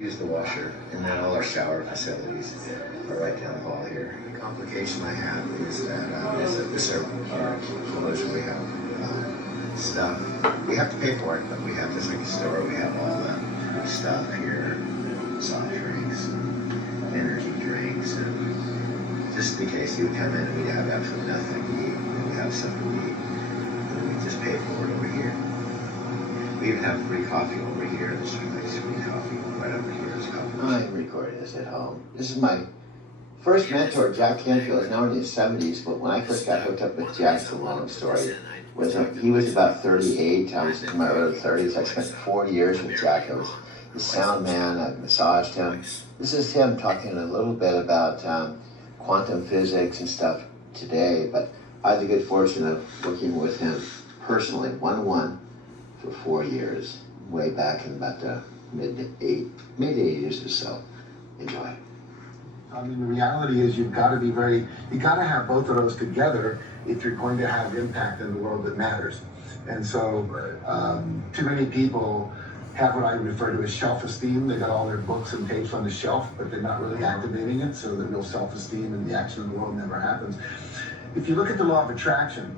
Use the washer, and then all our shower facilities are right down the hall here. The complication I have is that this our enclosure. We have stuff. We have to pay for it, but we have this like a store. We have all the stuff here, soft drinks, energy drinks, and just in case you would come in and we'd have absolutely nothing to eat, and we have something to eat, and we just pay for it over here. We even have free coffee over here. There's free coffee right over here. There's coffee. I'm recording this at home. This is my first mentor, Jack Canfield. Is now in his 70s, but when I first got hooked up with Jack, the long story was he was about 38. I was in my early 30s. I spent 4 years with Jack. I was the sound man. I massaged him. This is him talking a little bit about quantum physics and stuff today, but I had the good fortune of working with him personally, one-on-one, for 4 years, way back in about the mid-80s or so. Enjoy. I mean, the reality is you got to have both of those together if you're going to have impact in the world that matters. And so, too many people have what I refer to as self-esteem. They got all their books and tapes on the shelf, but they're not really activating it, so the real self-esteem and the action in the world never happens. If you look at the law of attraction,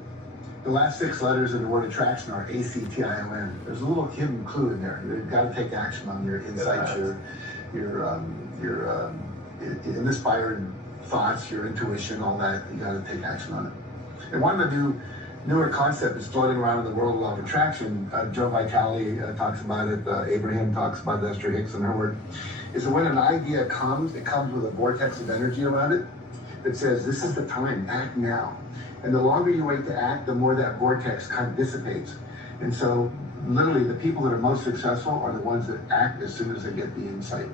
the last 6 letters of the word attraction are ACTION. There's a little hidden clue in there. You've got to take action on your insights, your inspired thoughts, your intuition, all that. You got to take action on it. And one of the newer concept is floating around in the world of law of attraction. Joe Vitale talks about it. Abraham talks about it. Esther Hicks and her work. Is that when an idea comes, it comes with a vortex of energy around it that says, "This is the time. Act now." And the longer you wait to act, the more that vortex kind of dissipates. And so, literally, the people that are most successful are the ones that act as soon as they get the insight.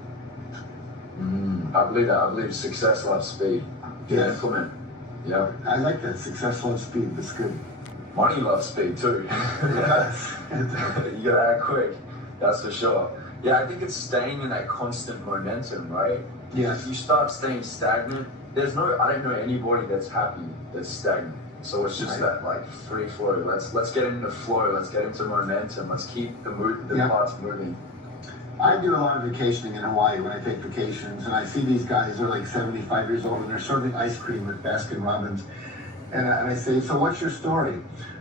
I believe that. I believe success loves speed. Yes. Implement. Yeah. I like that. Success loves speed. That's good. Money loves speed too. Yes. You gotta act quick. That's for sure. Yeah, I think it's staying in that constant momentum, right? Yes. If you start staying stagnant, I don't know anybody that's happy that's stagnant. So it's just that like free flow. Let's get into flow. Let's get into momentum. Let's keep the parts moving. I do a lot of vacationing in Hawaii when I take vacations, and I see these guys, they're like 75 years old, and they're serving ice cream at Baskin Robbins. And I say, "So what's your story?"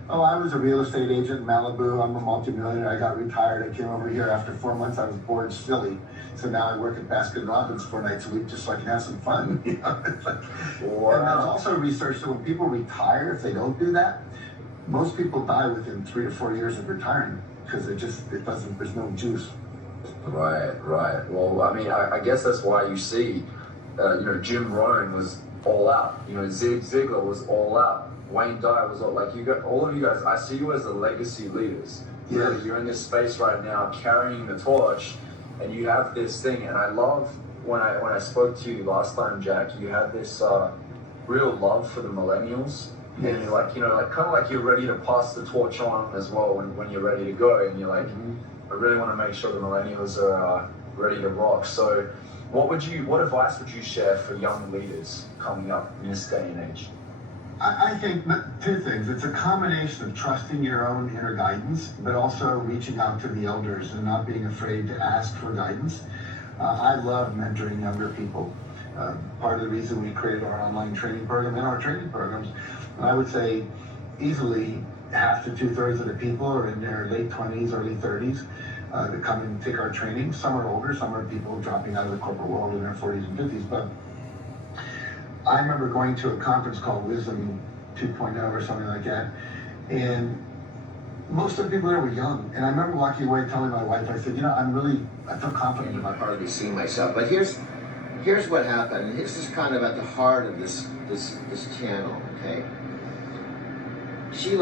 "Oh, I was a real estate agent in Malibu. I'm a multimillionaire. I got retired. I came over here after 4 months. I was bored silly. So now I work at Baskin Robbins 4 nights a week just so I can have some fun." You know? It's like, wow. And there's also research that when people retire, if they don't do that, most people die within 3 to 4 years of retiring because there's no juice. Right. Well, I mean, I guess that's why you see, Jim Rohn was all out. Zig Ziglar was all out. Wayne Dyer was all like, all of you guys. I see you as the legacy leaders. Yeah. You're in this space right now, carrying the torch, and you have this thing. And I love when I spoke to you last time, Jack. You had this real love for the millennials. Yes. And you're like, kind of like you're ready to pass the torch on as well when you're ready to go. And you're like, I really want to make sure the millennials are ready to rock. So what advice would you share for young leaders coming up in this day and age? I think 2 things. It's a combination of trusting your own inner guidance, but also reaching out to the elders and not being afraid to ask for guidance. I love mentoring younger people. Part of the reason we created our online training program and our training programs, I would say easily half to 2/3 of the people are in their late 20s, early 30s that come and take our training. Some are older, some are people dropping out of the corporate world in their 40s and 50s. But I remember going to a conference called Wisdom 2.0 or something like that, and most of the people there were young. And I remember walking away telling my wife, I said, I feel confident in my part. Hardly seeing myself, but here's what happened. This is kind of at the heart of this channel. Okay, she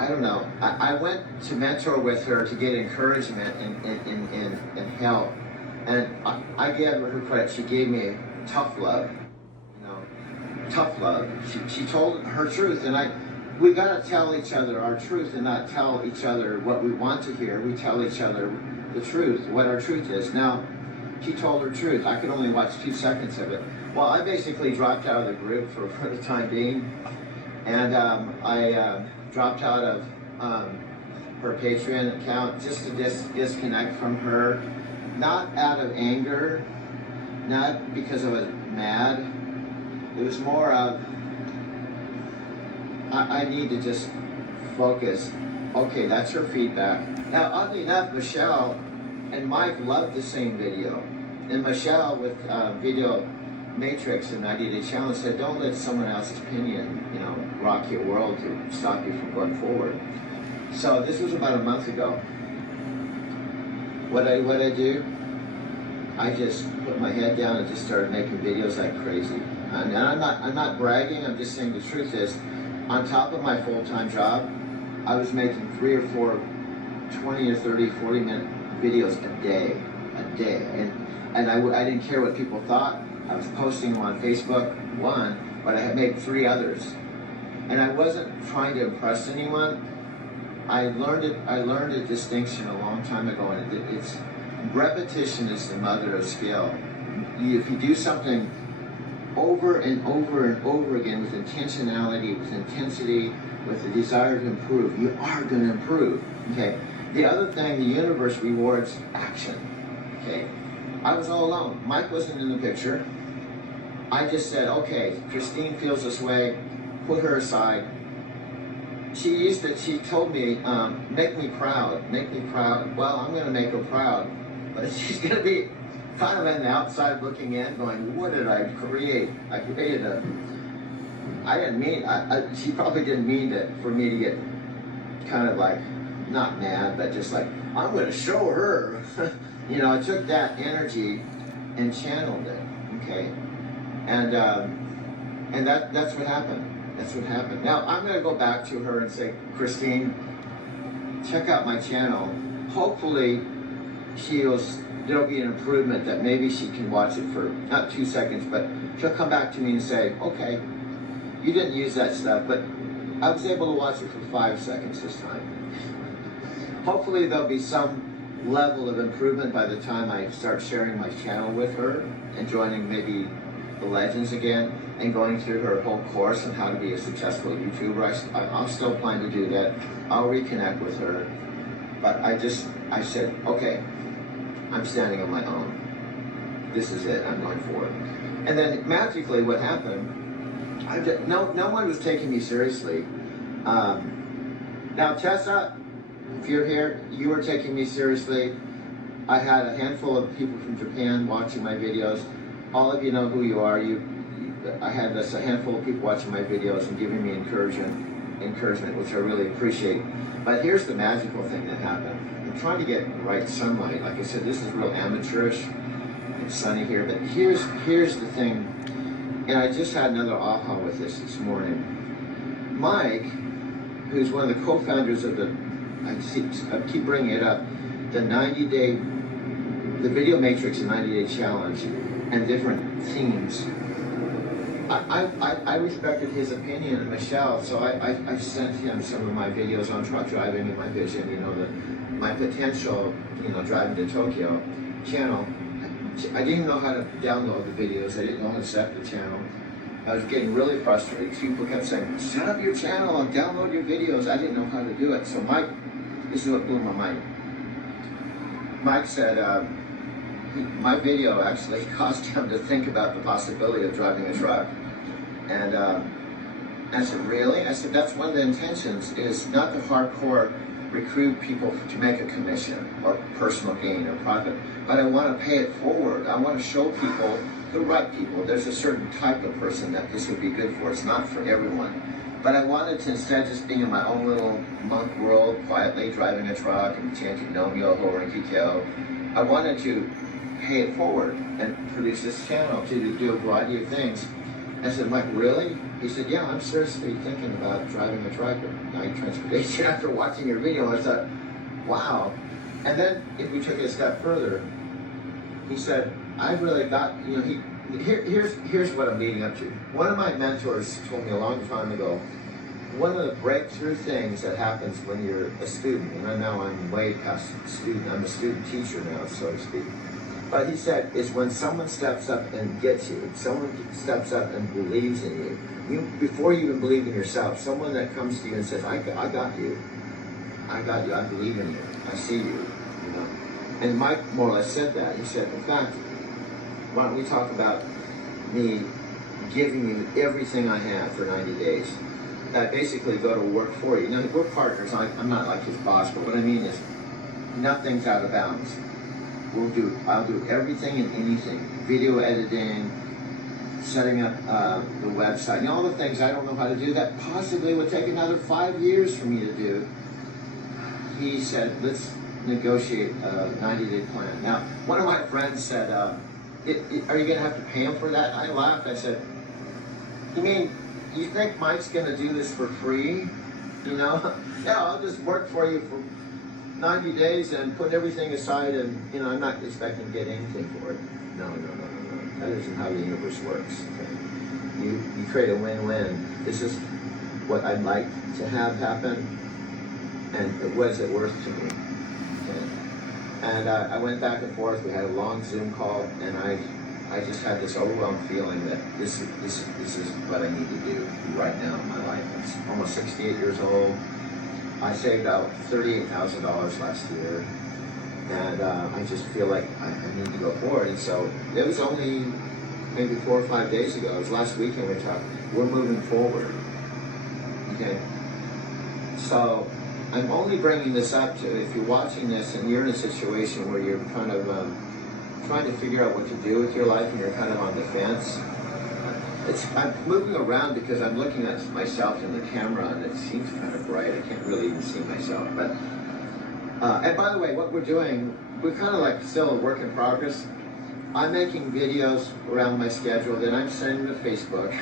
I don't know. I went to mentor with her to get encouragement and help, and I gave her credit. She gave me tough love. Tough love. She told her truth, and we gotta tell each other our truth and not tell each other what we want to hear. We tell each other the truth, what our truth is. Now, she told her truth. I could only watch 2 seconds of it. Well, I basically dropped out of the group for the time being, and I dropped out of her Patreon account just to disconnect from her not out of anger, not because I was mad. It was more of, I need to just focus. Okay, that's her feedback. Now, oddly enough, Michelle and Mike loved the same video. And Michelle with Video Matrix and 90 Day Challenge said, don't let someone else's opinion, rock your world to stop you from going forward. So this was about a month ago. What I do, I just put my head down and just started making videos like crazy. And I'm not bragging, I'm just saying the truth is, on top of my full-time job, I was making 3 or 4 20 or 30, 40-minute videos a day. And I didn't care what people thought. I was posting them on Facebook, one, but I had made 3 others. And I wasn't trying to impress anyone. I learned a distinction a long time ago, and it's repetition is the mother of skill. If you do something over and over and over again with intentionality, with intensity, with the desire to improve, you are going to improve. Okay. The other thing, the universe rewards action. Okay. I was all alone. Mike wasn't in the picture. I just said, okay, Christine feels this way. Put her aside. She told me, make me proud. Well, I'm going to make her proud. But she's going to be kind of on the outside looking in going, what did I create? I created she probably didn't mean for me to get kind of like, not mad, but just like, I'm going to show her. I took that energy and channeled it, okay? And that's what happened. That's what happened. Now, I'm going to go back to her and say, Christine, check out my channel. Hopefully, there'll be an improvement that maybe she can watch it for, not 2 seconds, but she'll come back to me and say, okay, you didn't use that stuff, but I was able to watch it for 5 seconds this time. Hopefully, there'll be some level of improvement by the time I start sharing my channel with her and joining maybe the Legends again and going through her whole course on how to be a successful YouTuber. I'll still plan to do that. I'll reconnect with her. But I said, okay, I'm standing on my own. This is it, I'm going for it. And then magically what happened, no one was taking me seriously. Now Tessa, if you're here, you were taking me seriously. I had a handful of people from Japan watching my videos. All of you know who you are. I had a handful of people watching my videos and giving me encouragement, which I really appreciate. But here's the magical thing that happened. I'm trying to get right sunlight. Like I said, this is real amateurish. It's sunny here, but here's the thing. And I just had another aha with this morning. Mike, who's one of the co-founders of I keep bringing it up, the Video Matrix and 90 Day Challenge and different themes. I respected his opinion and Michelle, so I sent him some of my videos on truck driving and my vision, my potential, driving to Tokyo channel. I didn't know how to download the videos. I didn't know how to set the channel. I was getting really frustrated. People kept saying, set up your channel and download your videos. I didn't know how to do it. So Mike, this is what blew my mind. Mike said, my video actually caused him to think about the possibility of driving a truck. And I said, really? I said, that's one of the intentions, is not to hardcore recruit people to make a commission or personal gain or profit, but I want to pay it forward. I want to show people, the right people, there's a certain type of person that this would be good for. It's not for everyone. But I wanted to, instead of just being in my own little monk world, quietly driving a truck and chanting Nam Myoho Renge Kyo, I wanted to pay it forward and produce this channel to do a variety of things. I said, Mike, really? He said, yeah, I'm seriously thinking about driving a truck or night transportation after watching your video. I thought, wow. And then if we took it a step further, he said, I've really got, here's what I'm leading up to. One of my mentors told me a long time ago, one of the breakthrough things that happens when you're a student, and right now I'm way past student, I'm a student teacher now, so to speak. But he said, is when someone steps up and gets you, someone steps up and believes in you, before you even believe in yourself, someone that comes to you and says, I got you, I believe in you, I see you, And Mike more or less said that. He said, in fact, why don't we talk about me giving you everything I have for 90 days? I basically go to work for you. Now, we're partners. I'm not like his boss, but what I mean is nothing's out of bounds. I'll do everything and anything. Video editing, setting up the website, and all the things I don't know how to do that possibly would take another 5 years for me to do. He said, let's negotiate a 90-day plan. Now, one of my friends said, are you going to have to pay him for that? I laughed. I said, you mean, you think Mike's going to do this for free? You know? Yeah, I'll just work for you for 90 days and put everything aside, and, you know, I'm not expecting to get anything for it. No. That isn't how the universe works. Okay? You create a win-win. This is what I'd like to have happen, and what is it worth to me? Okay? And I went back and forth. We had a long Zoom call, and I just had this overwhelming feeling that this is what I need to do right now in my life. I'm almost 68 years old. I saved out $38,000 last year, and I just feel like I need to go forward. And so it was only maybe 4 or 5 days ago. It was last weekend we talked. We're moving forward. Okay. So I'm only bringing this up to, if you're watching this and you're in a situation where you're kind of trying to figure out what to do with your life and you're kind of on the fence. I'm moving around because I'm looking at myself in the camera and it seems kind of bright. I can't really even see myself. But and by the way, what we're doing, we're kind of like still a work in progress. I'm making videos around my schedule, then I'm sending to Facebook,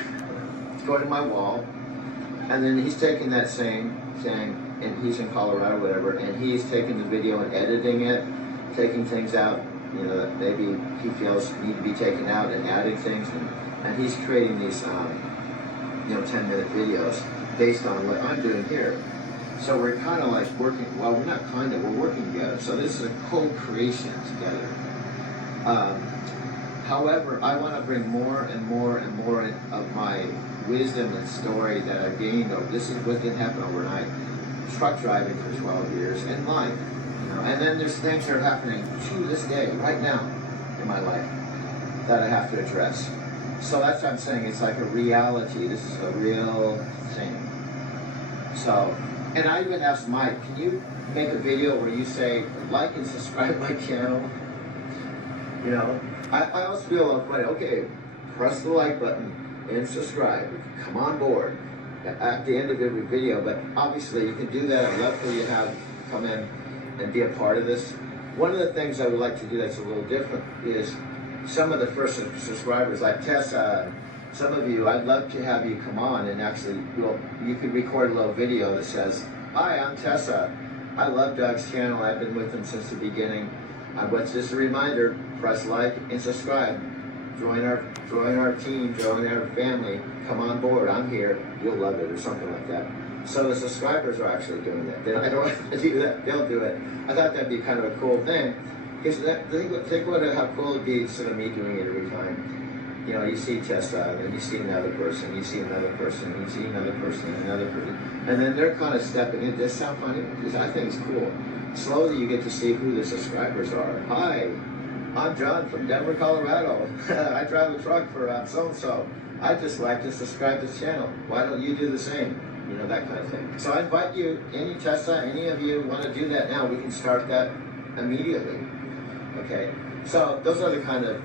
go to my wall, and then he's taking that same thing, and he's in Colorado, whatever, and he's taking the video and editing it, taking things out, you know, that maybe he feels need to be taken out and adding things, and he's creating these, 10-minute videos based on what I'm doing here. So we're kind of like working, well, we're not kind of, we're working together. So this is a co-creation together. However, I want to bring more and more and more of my wisdom and story that I've gained over, this is what didn't happen overnight, truck driving for 12 years and life. You know? And then there's things that are happening to this day, right now, in my life, that I have to address. So that's what I'm saying, it's like a reality, this is a real thing. So, and I even asked Mike, can you make a video where you say, like and subscribe my channel? You know, I always feel like, okay, press the like button and subscribe, come on board at the end of every video. But obviously you can do that. I'd love for you to have come in and be a part of this. One of the things I would like to do that's a little different is some of the first subscribers, like Tessa, some of you, I'd love to have you come on and actually, you could record a little video that says, hi, I'm Tessa. I love Doug's channel. I've been with him since the beginning. But just a reminder, press like and subscribe. Join our team, join our family. Come on board. I'm here. You'll love it, or something like that. So the subscribers are actually doing that. I don't have to do that. They'll do it. I thought that'd be kind of a cool thing. Because think about how cool it'd be instead of me doing it every time. You know, you see Tessa, and then you see another person, you see another person, you see another person, another person. And then they're kind of stepping in. Does sound funny? Because I think it's cool. Slowly you get to see who the subscribers are. Hi, I'm John from Denver, Colorado. I drive a truck for so-and-so. I just like to subscribe to this channel. Why don't you do the same? You know, that kind of thing. So I invite you, Tessa, any of you want to do that now, we can start that immediately. Okay, so those are the kind of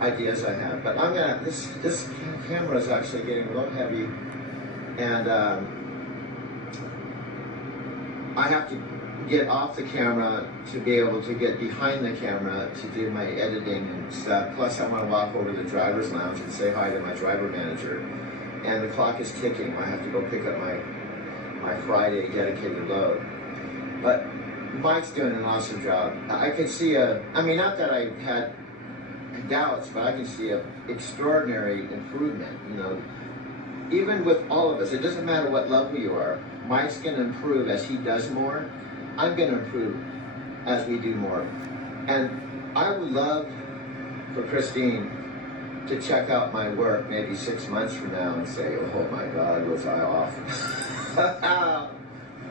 ideas I have. But I'm gonna, this camera is actually getting a little heavy, and I have to get off the camera to be able to get behind the camera to do my editing and stuff. Plus I want to walk over to the driver's lounge and say hi to my driver manager. And the clock is ticking. I have to go pick up my Friday dedicated load. But Mike's doing an awesome job. I can see not that I had doubts, but I can see an extraordinary improvement, you know. Even with all of us, it doesn't matter what level you are, Mike's going to improve as he does more. I'm going to improve as we do more. And I would love for Christine to check out my work maybe 6 months from now and say, oh my God, was I off?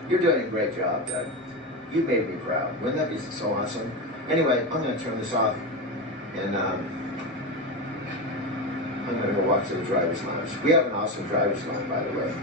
You're doing a great job, Doug. You made me proud. Wouldn't that be so awesome? Anyway, I'm going to turn this off, and I'm going to go walk to the driver's lounge. We have an awesome driver's lounge, by the way.